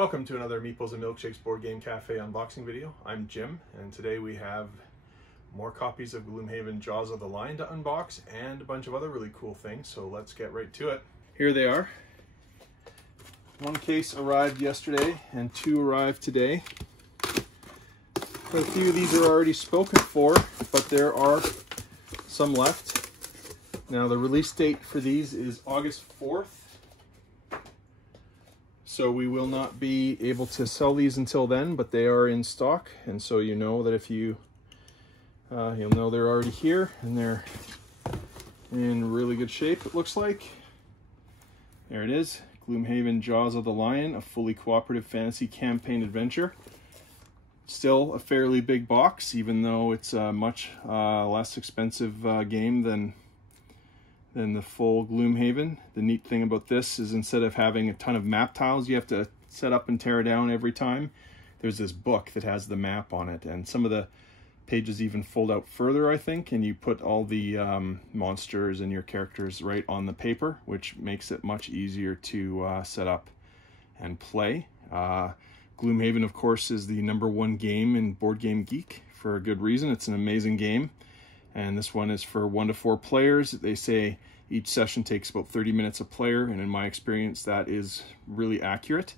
Welcome to another Meeples and Milkshakes Board Game Cafe unboxing video. I'm Jim, and today we have more copies of Gloomhaven Jaws of the Lion to unbox and a bunch of other really cool things, so let's get right to it. Here they are. One case arrived yesterday and two arrived today. Quite a few of these are already spoken for, but there are some left. Now the release date for these is August 4th. So we will not be able to sell these until then, but they are in stock. And so you know that if you, you'll know they're already here and they're in really good shape, it looks like. There it is, Gloomhaven Jaws of the Lion, a fully cooperative fantasy campaign adventure. Still a fairly big box, even though it's a much less expensive game than the full Gloomhaven. The neat thing about this is instead of having a ton of map tiles you have to set up and tear down every time, there's this book that has the map on it, and some of the pages even fold out further, I think, and you put all the monsters and your characters right on the paper, which makes it much easier to set up and play. Gloomhaven, of course, is the #1 game in Board Game Geek for a good reason. It's an amazing game. And this one is for 1 to 4 players. They say each session takes about 30 minutes a player, and in my experience that is really accurate.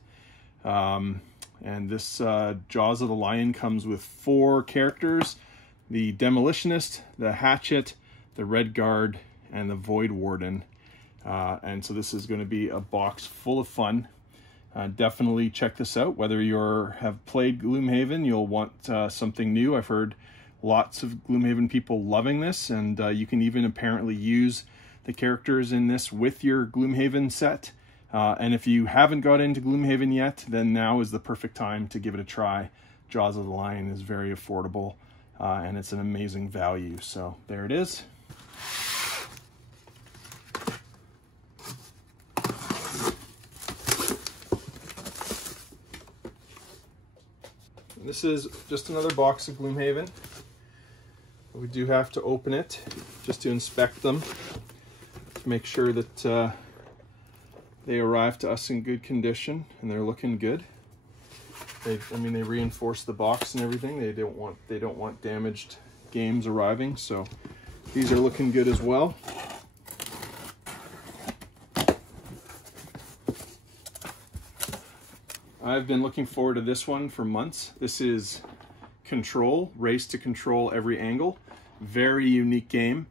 And this Jaws of the Lion comes with 4 characters: the Demolitionist, the Hatchet, the Red Guard, and the Void Warden. And so this is going to be a box full of fun. Definitely check this out. Whether you have played Gloomhaven, you'll want something new. I've heard lots of Gloomhaven people loving this, and you can even apparently use the characters in this with your Gloomhaven set. And if you haven't got into Gloomhaven yet, then now is the perfect time to give it a try. Jaws of the Lion is very affordable, and it's an amazing value. So there it is. And this is just another box of Gloomhaven. We do have to open it just to inspect them, to make sure that they arrive to us in good condition, and they're looking good. They reinforce the box and everything. They don't want damaged games arriving, so these are looking good as well. I've been looking forward to this one for months. This is Ctrl, Race to Control Every Angle. Very unique game.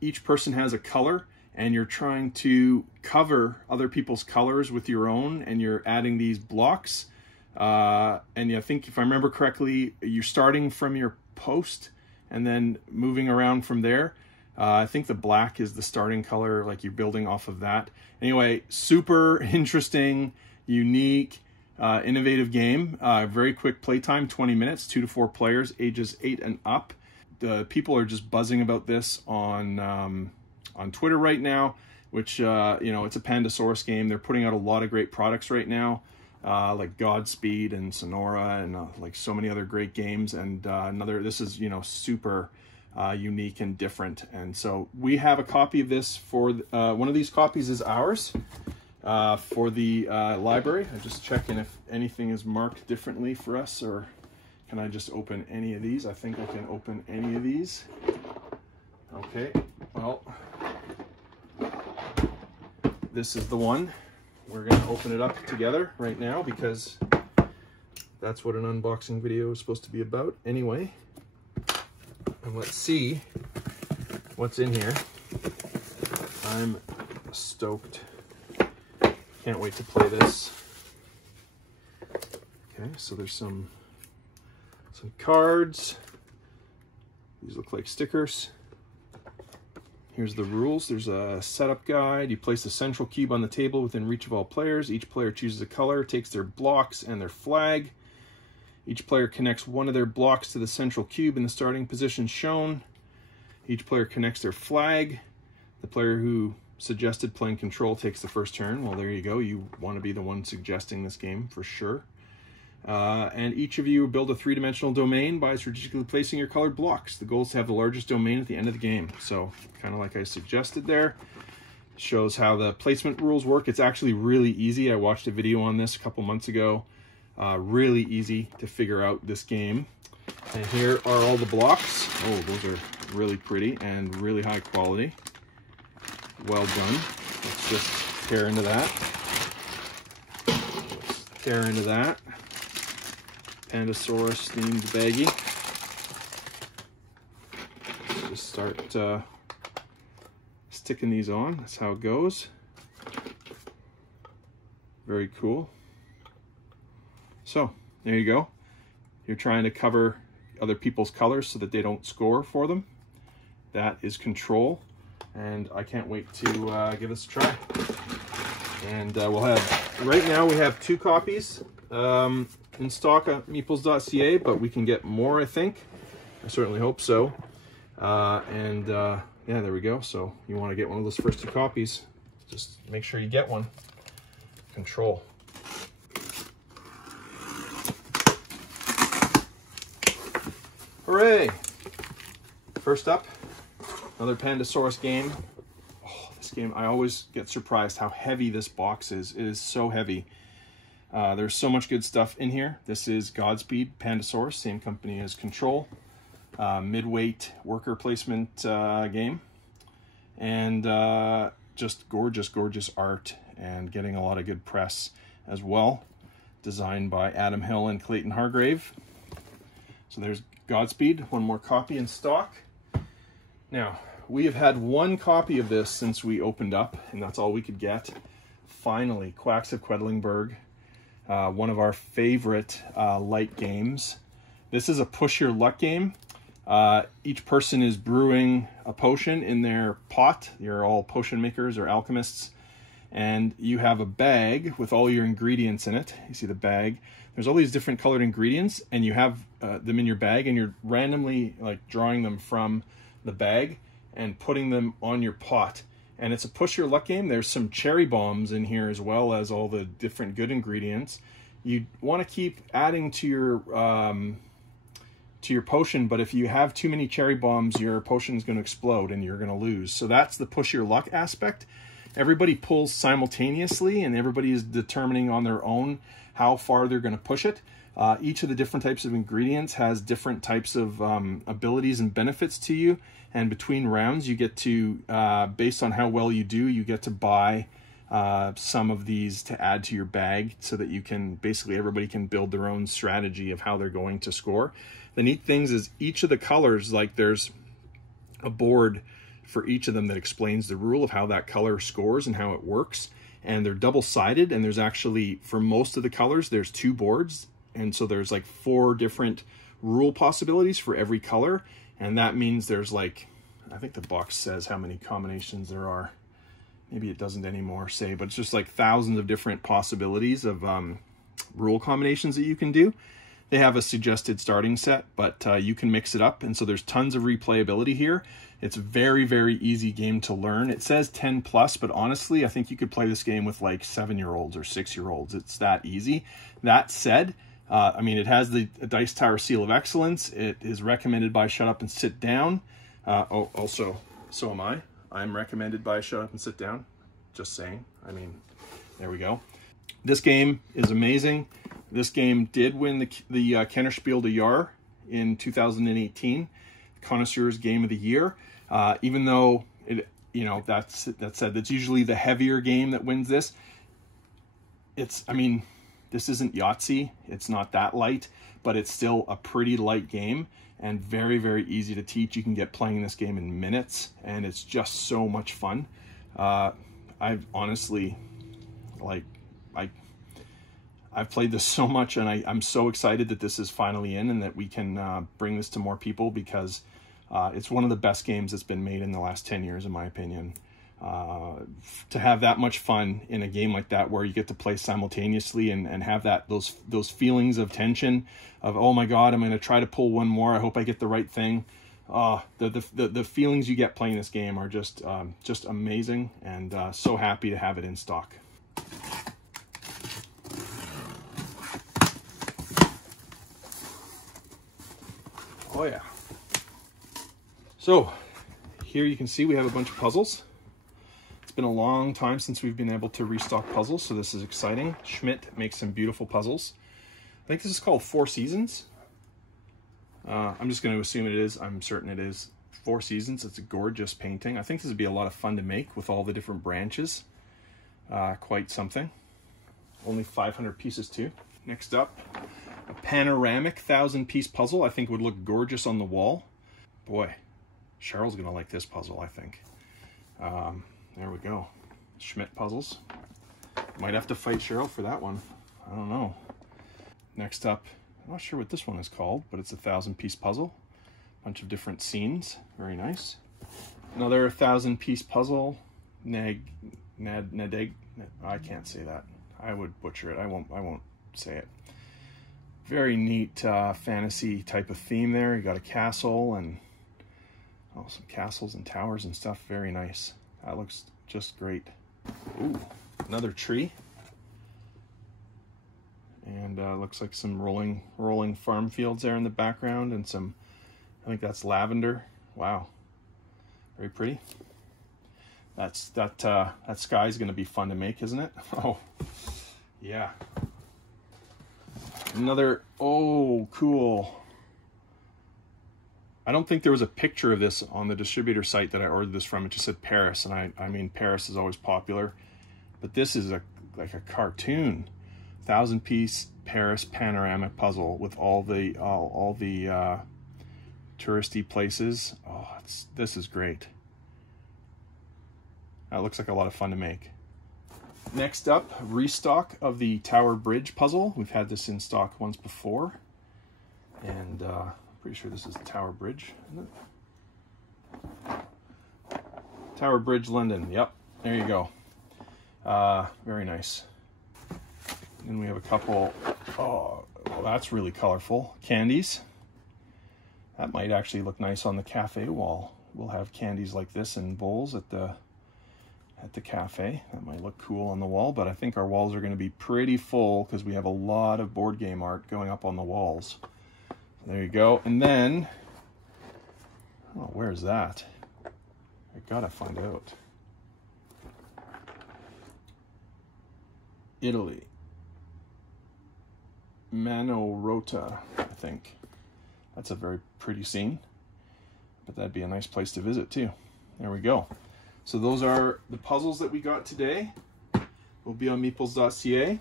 Each person has a color, and you're trying to cover other people's colors with your own, and you're adding these blocks. And I think, if I remember correctly, you're starting from your post and then moving around from there. I think the black is the starting color, like you're building off of that. Anyway, super interesting, unique, innovative game. Very quick playtime, 20 minutes, 2 to 4 players, ages 8 and up. The people are just buzzing about this on Twitter right now, which, it's a Pandasaurus game. They're putting out a lot of great products right now, like Godspeed and Sonora and like so many other great games. And this is, super unique and different. And so we have a copy of this for, one of these copies is ours. For the library. I'm just checking if anything is marked differently for us, or can I just open any of these? I think I can open any of these. Okay, well, this is the one. We're going to open it up together right now because that's what an unboxing video is supposed to be about anyway. And let's see what's in here. I'm stoked. Can't wait to play this. Okay, so there's some cards. These look like stickers. Here's the rules. There's a setup guide. You place the central cube on the table within reach of all players. Each player chooses a color, takes their blocks and their flag. Each player connects one of their blocks to the central cube in the starting position shown. Each player connects their flag. The player who suggested playing Control takes the first turn. Well, there you go. You want to be the one suggesting this game for sure. And each of you build a 3-dimensional domain by strategically placing your colored blocks. The goal is to have the largest domain at the end of the game. So kind of like I suggested there. Shows how the placement rules work. It's actually really easy. I watched a video on this a couple months ago. Really easy to figure out this game. And here are all the blocks. Oh, those are really pretty and really high quality. Well done. Let's just tear into that. Let's tear into that. Pandasaurus themed baggie. Let's just start sticking these on. That's how it goes. Very cool. So there you go. You're trying to cover other people's colors so that they don't score for them. That is Ctrl, and I can't wait to give this a try. And we'll have, right now we have 2 copies in stock at meeples.ca, but we can get more, I think. I certainly hope so. Yeah, there we go. So you want to get one of those first 2 copies, just make sure you get one. Ctrl. Hooray! First up, another Pandasaurus game. Oh, this game, I always get surprised how heavy this box is. It is so heavy. There's so much good stuff in here. This is Godspeed, Pandasaurus, same company as Ctrl. Mid-weight worker placement game. And just gorgeous, gorgeous art and getting a lot of good press as well. Designed by Adam Hill and Clayton Hargrave. So there's Godspeed, one more copy in stock. Now, we have had 1 copy of this since we opened up, and that's all we could get. Finally, Quacks of Quedlinburg, one of our favorite light games. This is a push your luck game. Each person is brewing a potion in their pot. You're all potion makers or alchemists. And you have a bag with all your ingredients in it. You see the bag. There's all these different colored ingredients, and you have them in your bag, and you're randomly like drawing them from the bag and putting them on your pot. And it's a push your luck game. There's some cherry bombs in here as well as all the different good ingredients. You want to keep adding to your potion, but if you have too many cherry bombs, your potion is going to explode and you're going to lose. So that's the push your luck aspect. Everybody pulls simultaneously, and everybody is determining on their own how far they're going to push it. Each of the different types of ingredients has different types of abilities and benefits to you. And between rounds, you get to, based on how well you do, you get to buy some of these to add to your bag so that you can, basically everybody can build their own strategy of how they're going to score. The neat things is each of the colors, like there's a board for each of them that explains the rule of how that color scores and how it works. And they're double-sided, and there's actually, for most of the colors, there's 2 boards. And so there's like 4 different rule possibilities for every color. And that means there's like, I think the box says how many combinations there are. Maybe it doesn't anymore say, but it's just like thousands of different possibilities of rule combinations that you can do. They have a suggested starting set, but you can mix it up. And so there's tons of replayability here. It's a very, very easy game to learn. It says 10 plus, but honestly, I think you could play this game with like 7-year-olds or 6-year-olds. It's that easy. That said, I mean, it has the Dice Tower Seal of Excellence. It is recommended by Shut Up and Sit Down. Also, so am I. I'm recommended by Shut Up and Sit Down. Just saying. I mean, there we go. This game is amazing. This game did win the Kennerspiel de Jahr in 2018, Connoisseur's Game of the Year. Even though it, that said, that's usually the heavier game that wins this. I mean, this isn't Yahtzee. It's not that light, but it's still a pretty light game and very, very easy to teach. You can get playing this game in minutes, and it's just so much fun. I've honestly, I've played this so much, and I'm so excited that this is finally in and that we can bring this to more people, because it's one of the best games that's been made in the last 10 years, in my opinion. To have that much fun in a game like that, where you get to play simultaneously and have those feelings of tension of, oh my God, I'm going to try to pull one more. I hope I get the right thing. The feelings you get playing this game are just amazing, and so happy to have it in stock. Oh yeah. So here you can see we have a bunch of puzzles. Let's been a long time since we've been able to restock puzzles, so this is exciting. Schmidt makes some beautiful puzzles. I think this is called Four Seasons. I'm just going to assume it is. I'm certain it is Four Seasons. It's a gorgeous painting. I think this would be a lot of fun to make with all the different branches. Quite something. Only 500 pieces too. Next up, a panoramic 1,000-piece puzzle. I think would look gorgeous on the wall. Boy, Cheryl's going to like this puzzle, I think. There we go. Schmidt puzzles. Might have to fight Cheryl for that one. I don't know. Next up, I'm not sure what this one is called, but it's a 1,000-piece puzzle. Bunch of different scenes. Very nice. Another 1,000-piece puzzle. I can't say that. I would butcher it. I won't say it. Very neat fantasy type of theme there. You got a castle and some castles and towers and stuff. Very nice. That looks just great. Ooh, another tree. And looks like some rolling farm fields there in the background, and some, I think that's lavender. Wow, very pretty. That sky is going to be fun to make, isn't it? Oh, yeah. Another, oh, cool. I don't think there was a picture of this on the distributor site that I ordered this from. It just said Paris, and I mean, Paris is always popular. But this is like a cartoon. 1,000-piece Paris panoramic puzzle with all the touristy places. Oh, this is great. That looks like a lot of fun to make. Next up, restock of the Tower Bridge puzzle. We've had this in stock once before, and pretty sure this is Tower Bridge, isn't it? Tower Bridge, London. Yep, there you go. Very nice. And we have a couple, oh, well, that's really colorful. Candies. That might actually look nice on the cafe wall. We'll have candies like this in bowls at the cafe. That might look cool on the wall, but I think our walls are going to be pretty full because we have a lot of board game art going up on the walls. There you go. And then, oh, where's that? I gotta find out. Italy. Manorola, I think. That's a very pretty scene, but that'd be a nice place to visit too. There we go. So those are the puzzles that we got today. Will be on meeples.ca.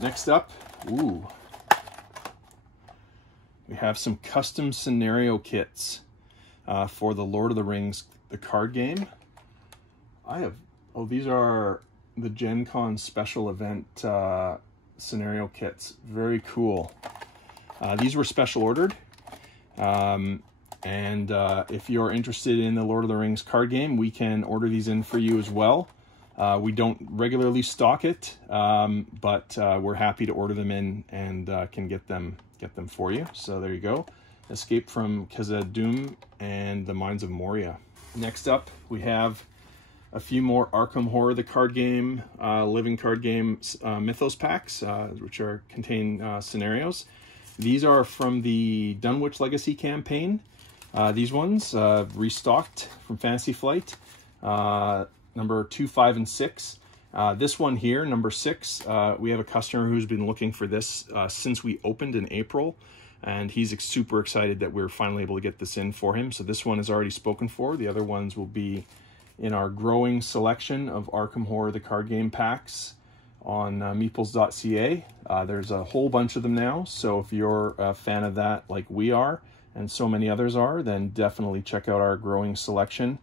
Next up, ooh, we have some custom scenario kits for the Lord of the Rings, the card game. These are the Gen Con special event scenario kits. Very cool. These were special ordered. If you're interested in the Lord of the Rings card game, we can order these in for you as well. We don't regularly stock it, but we're happy to order them in and can get them for you. So there you go. Escape from Khazad-Dum and the Mines of Moria. Next up, we have a few more Arkham Horror, the card game, living card game mythos packs, which contain scenarios. These are from the Dunwich Legacy campaign. These ones restocked from Fantasy Flight, number 2, 5, and 6. This one here, number 6, we have a customer who's been looking for this since we opened in April, and he's super excited that we're finally able to get this in for him. So this one is already spoken for. The other ones will be in our growing selection of Arkham Horror, the card game packs on meeples.ca. There's a whole bunch of them now, so if you're a fan of that like we are, and so many others are, then definitely check out our growing selection.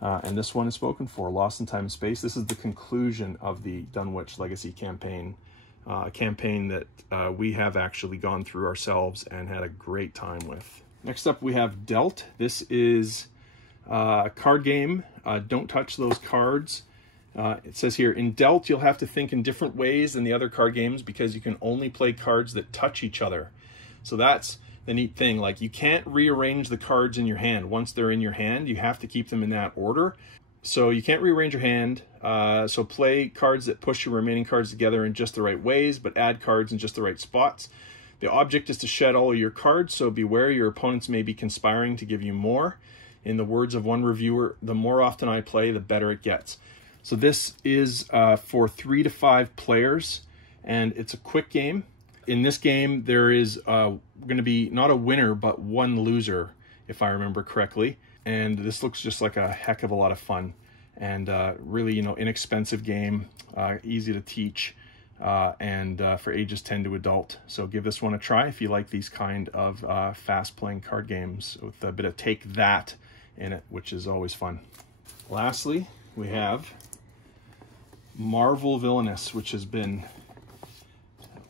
And this one is spoken for, Lost in Time and Space. This is the conclusion of the Dunwich Legacy campaign, a campaign that we have actually gone through ourselves and had a great time with. Next up, we have Dealt. This is a card game. Don't touch those cards. It says here, in Dealt, you'll have to think in different ways than the other card games because you can only play cards that touch each other. So that's the neat thing. Like, you can't rearrange the cards in your hand. Once they're in your hand, you have to keep them in that order. So you can't rearrange your hand. So play cards that push your remaining cards together in just the right ways, but add cards in just the right spots. The object is to shed all of your cards, so beware your opponents may be conspiring to give you more. In the words of one reviewer, the more often I play, the better it gets. So this is for 3 to 5 players, and it's a quick game. In this game, there is going to be not a winner, but one loser, if I remember correctly. And this looks just like a heck of a lot of fun, and really, you know, inexpensive game, easy to teach, and for ages 10 to adult. So give this one a try if you like these kind of fast-playing card games with a bit of take that in it, which is always fun. Lastly, we have Marvel Villainous, which has been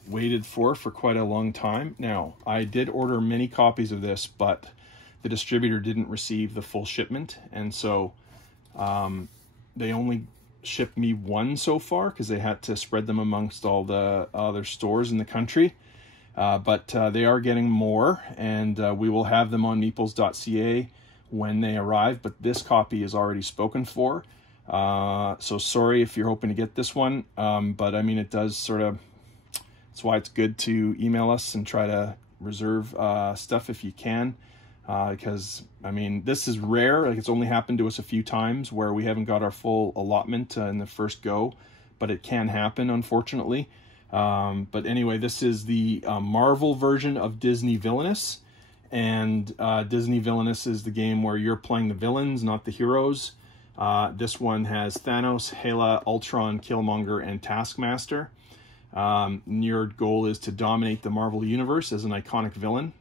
waited for quite a long time. Now, I did order many copies of this, but the distributor didn't receive the full shipment, and so they only shipped me one so far because they had to spread them amongst all the other stores in the country. But they are getting more, and we will have them on meeples.ca when they arrive, but this copy is already spoken for. So sorry if you're hoping to get this one, but I mean, it does sort of, that's why it's good to email us and try to reserve stuff if you can, because I mean, this is rare. Like, it's only happened to us a few times where we haven't got our full allotment in the first go, but it can happen, unfortunately. But anyway, this is the Marvel version of Disney Villainous, and Disney Villainous is the game where you're playing the villains, not the heroes. This one has Thanos, Hela, Ultron, Killmonger, and Taskmaster. Your goal is to dominate the Marvel Universe as an iconic villain.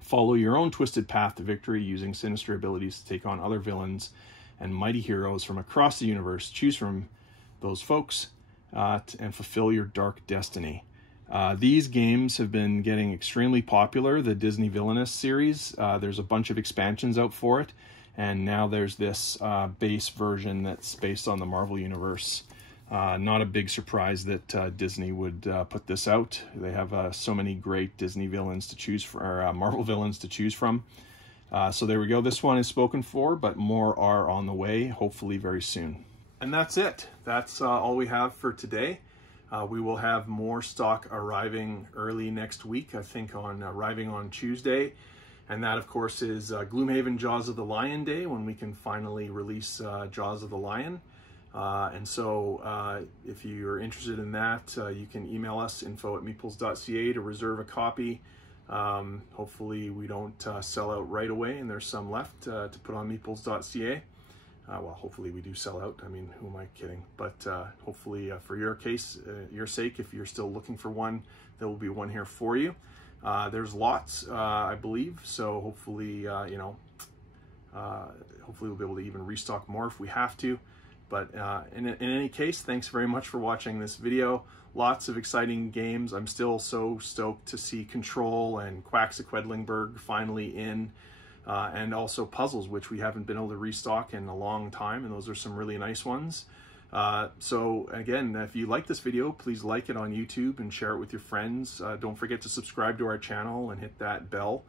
Follow your own twisted path to victory using sinister abilities to take on other villains and mighty heroes from across the universe. Choose from those folks and fulfill your dark destiny. These games have been getting extremely popular, the Disney Villainous series. There's a bunch of expansions out for it, and now there's this base version that's based on the Marvel Universe. Not a big surprise that Disney would put this out. They have so many great Disney villains to choose from, or Marvel villains to choose from. So there we go. This one is spoken for, but more are on the way, hopefully very soon. And that's it. That's all we have for today. We will have more stock arriving early next week, I think arriving on Tuesday. And that, of course, is Gloomhaven Jaws of the Lion Day, when we can finally release Jaws of the Lion. And so if you're interested in that, you can email us, info@meeples.ca, to reserve a copy. Hopefully we don't sell out right away, and there's some left to put on meeples.ca. Well, hopefully we do sell out. I mean, who am I kidding? But hopefully for your case, your sake, if you're still looking for one, there will be one here for you. There's lots, I believe, so hopefully, hopefully we'll be able to even restock more if we have to. But in any case, thanks very much for watching this video. Lots of exciting games. I'm still so stoked to see Ctrl and Quacks of Quedlinburg finally in, and also puzzles, which we haven't been able to restock in a long time, and those are some really nice ones. So again, if you like this video, please like it on YouTube and share it with your friends. Don't forget to subscribe to our channel and hit that bell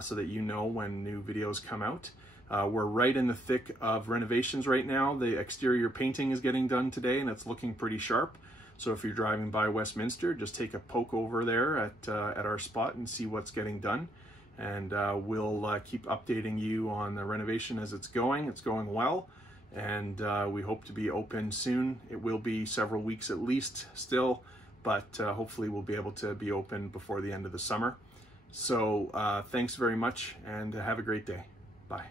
so that you know when new videos come out. We're right in the thick of renovations right now. The exterior painting is getting done today, and it's looking pretty sharp. So if you're driving by Westminster, just take a poke over there at our spot and see what's getting done. And we'll keep updating you on the renovation as it's going. It's going well, and we hope to be open soon. It will be several weeks at least still, but hopefully we'll be able to be open before the end of the summer. So thanks very much, and have a great day. Bye.